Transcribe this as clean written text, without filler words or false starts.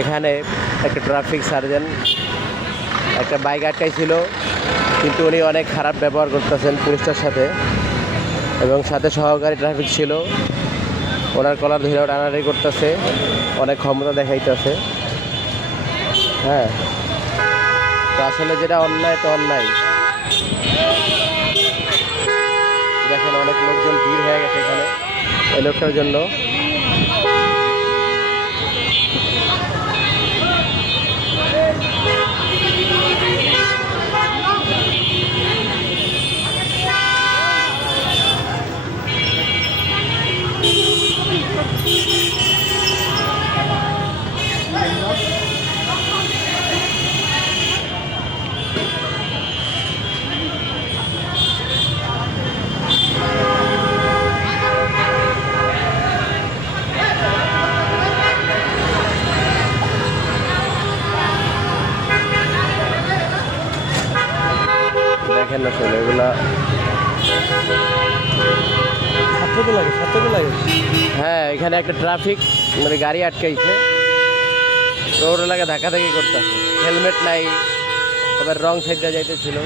এখানে একটা traffic sergeant একটা বাইক আটকাইছিল, কিন্তু উনি অনেক খারাপ ব্যবহার করতেছেন পুলিশটার সাথে, এবং সাথে সহকারী ট্রাফিক ছিল, ওনার কলার ধরে টানাটানি করতেছে, অনেক ক্ষমতা দেখাইতেছে। হ্যাঁ, তো আসলে যেটা অন্যায় তো অন্যায়। দেখেন অনেক লোকজন ভিড় হয়ে গেছে এখানে এই লোকটার জন্য। দেখেন আসলে এগুলা হ্যাঁ, এখানে একটা ট্রাফিক মানে গাড়ি আটকাইছে, রোড এলাকা ধাক্কাধাক্কি করতেছে, হেলমেট নাই, এবার রং সাইডে যাইতেছিল।